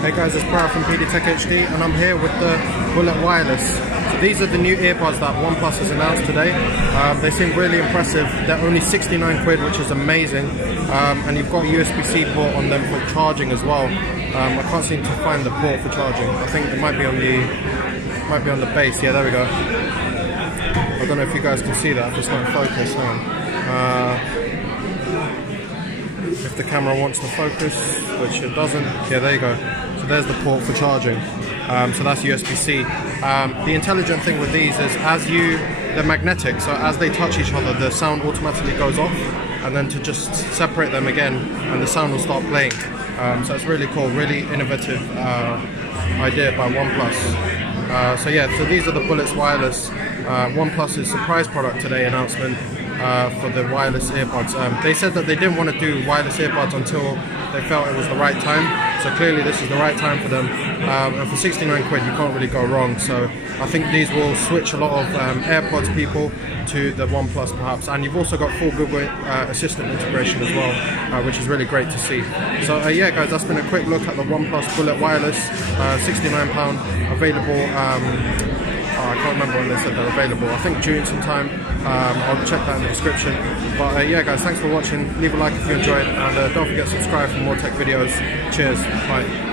Hey guys, it's Brad from PD Tech HD and I'm here with the Bullet Wireless. So these are the new earbuds that OnePlus has announced today. They seem really impressive. They're only 69 quid, which is amazing. And you've got a USB-C port on them for charging as well. I can't seem to find the port for charging. I think it might be on the base. Yeah, there we go. I don't know if you guys can see that, if it's not in focus. If the camera wants to focus, which it doesn't. Yeah, there you go. So there's the port for charging. So that's USB-C. The intelligent thing with these is they're magnetic, so as they touch each other, the sound automatically goes off, and then to just separate them again, and the sound will start playing. So it's really cool, really innovative idea by OnePlus. So yeah, so these are the Bullet Wireless. OnePlus's surprise product today announcement for the wireless earbuds. They said that they didn't want to do wireless earbuds until they felt it was the right time. So clearly this is the right time for them. And for 69 quid you can't really go wrong. So I think these will switch a lot of AirPods people to the OnePlus perhaps. And you've also got full Google Assistant integration as well, which is really great to see. So yeah guys, that's been a quick look at the OnePlus Bullet Wireless, £69, available. I can't remember when they said they're available. I think June sometime. I'll check that in the description. But yeah guys, thanks for watching. Leave a like if you enjoyed, and don't forget to subscribe for more tech videos. Cheers, bye.